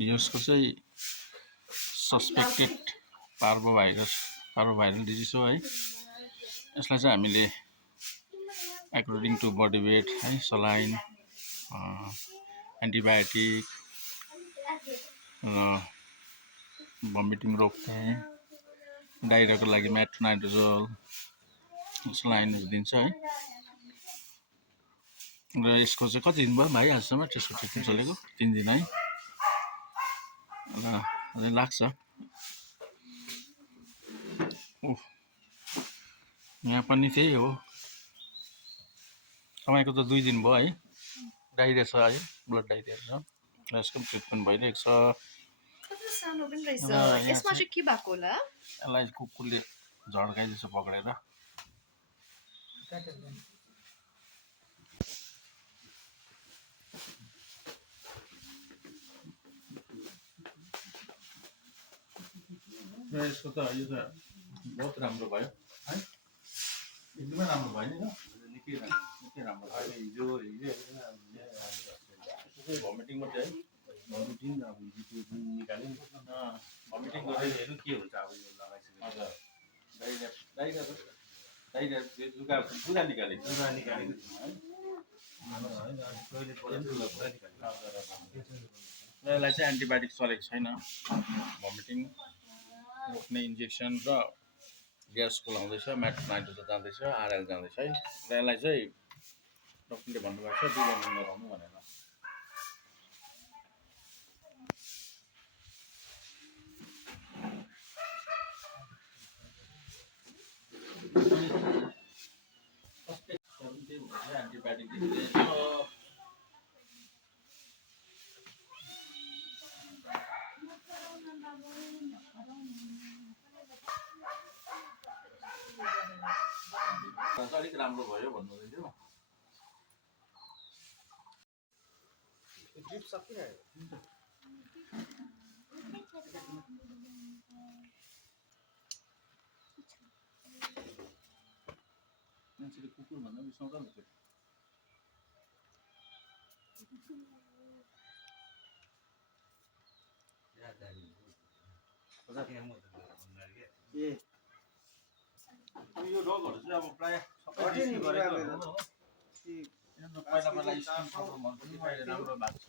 यसको चाहिँ suspected पार्भोभाइरल disease हो है। यसलाई चाहिँ हामीले एकोर्डिङ टु बडी वेट है सलाइन एन्टिबायोटिक र भमिटिङ रोक्ने डाइरियाको लागि मेट्रोनाइट्रोजोल सलाइनहरू दिन्छ है। र यसको चाहिँ कति दिन भयो भाइ आजसम्म त्यसको ट्रिटमेन्ट चलेको? 3 दिन है। र अझै लाग्छ। यहाँ पनि त्यही हो। तपाईँको त 2 दिन भयो है। डाइरिया छ है, ब्लड डाइरिया छ। र यसको पनि ट्रिटमेन्ट भइरहेको छ। सानो पनि रहेछ। यसमा चाहिँ के भएको होला? यसलाई कुकुरले झड्काइदिएछ पक्रेर। र यसको त यो त बहुत राम्रो भयो है। एकदमै राम्रो भयो नि त। निकै राम्रो भयो। हिजो भमिटिङ मात्रै है। भमिटिङ अब हिजो निकाल्यो नि। भमिटिङ गरेर हेर्नु के हुन्छ अब यो लगाइसकेपछि। हजुर डाइरिया जुगा निकालेको है। यसलाई चाहिँ एन्टिबायोटिक चलेको छैन। भमिटिङ रोक्ने इन्जेक्सन र ग्यासको लाउँदैछ, मेट्रोनाइट्रोजोल जाँदैछ, आरएल जाँदैछ है। र यसलाई चाहिँ डक्टरले भन्नुभएको छ 2 महिना नगराउनु भनेर। एन्टिबायोटिक दिँदैछ। अलिक राम्रो भयो भन्नुहुँदै थियो। ड्रिप सकिरहेको मान्छेले कुकुर भन्दा बिसाउँछ नि त्यो। अब यो रोगहरू चाहिँ अब प्राय सबै गरेको हो। पहिला स्किन प्रब्लमहरू पनि अहिले राम्रो भएको छ।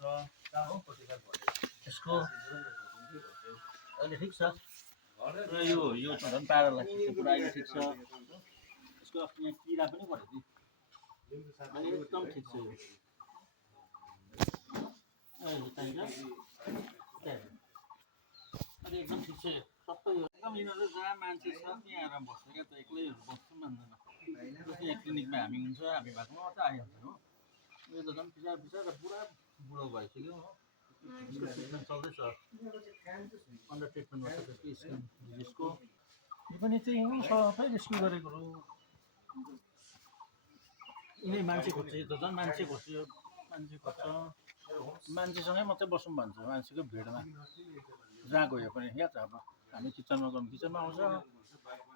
यसको अहिले ठिक छ। र यो झन् प्यारालाइसिस पुरा अहिले ठिक छ। यसको अस्ति यहाँ किरा पनि पऱ्यो कि अहिले एकदम ठिक छ। यो अहिले एकदम ठिक छ। सबै यो एकदम यिनीहरू जहाँ मान्छे छ त्यहाँ आएर बस्छ क्या त। एक्लैहरू बस्नु मान्दैन। जस्तै यहाँ क्लिनिकमा हामी हुन्छ, हामी भएको मात्रै आइहाल्छ हो। यो त झन् बिचार पुरा बुढो भइसक्यो हो। ट्रिटमेन्ट चल्दैछ। अन्डर ट्रिटमेन्टमा छ त्यसको स्किन डिजिजको। यो पनि त्यही हो, सबै रेस्क्यु गरेको हो। यिनै मान्छे खोज्छ। यो त झन् मान्छे खोज्यो। मान्छे खोज्छ। मान्छेसँगै मात्रै बसौँ भन्छ मान्छेको भिडमा। जहाँ गयो पनि क्या त। अब हामी किचनमा गयौँ किचनमा आउँछ,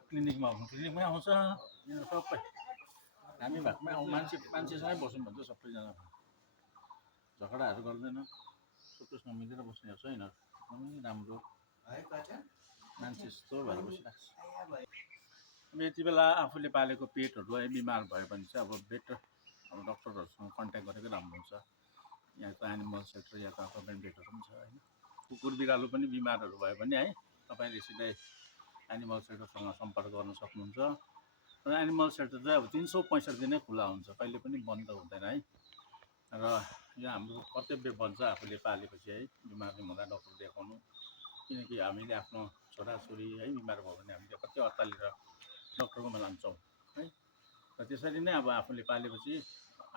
क्लिनिकमा आउनु क्लिनिकमै आउँछ। सबै हामी भएकोमै मान्छेसँगै बसौँ भन्छ सबैजना। झगडाहरू गर्दैन। सबैसँग मिलेर बस्नेहरू छ यिनीहरू। एकदमै राम्रो मान्छे जस्तो भएर बसिरहेको छ। अब यति बेला आफूले पालेको पेटहरू है बिमार भयो भने चाहिँ अब बेटर अब डक्टरहरूसँग कन्ट्याक्ट गरेकै राम्रो हुन्छ। यहाँ त एनिमल सेक्टर या त गभर्मेन्ट भेटहरू पनि छ होइन। कुकुर बिरालो पनि बिमारहरू भयो भने है तपाईँले सिधै एनिमल सेक्टरसँग सम्पर्क गर्न सक्नुहुन्छ। र एनिमल सेक्टर चाहिँ अब 365 दिनै खुला हुन्छ, कहिले पनि बन्द हुँदैन है। र यो हाम्रो कर्तव्य बन्छ आफूले पालेपछि है बिमार हुँदा डक्टर देखाउनु। किनकि हामीले आफ्नो छोराछोरी है बिमार भयो भने हामीले कति अत्तालिएर डक्टरकोमा लान्छौँ है। र त्यसरी नै अब आफूले पालेपछि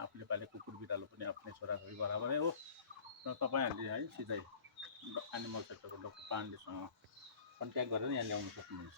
आफूले पाले कुकुर बिरालो पनि आफ्नै छोराछोरी बराबरै हो। र तपाईँहरूले है सिधै एनिमल सेक्टरको डक्टर पाण्डेसँग कन्ट्याक्ट गरेर यहाँ ल्याउनु सक्नुहुन्छ।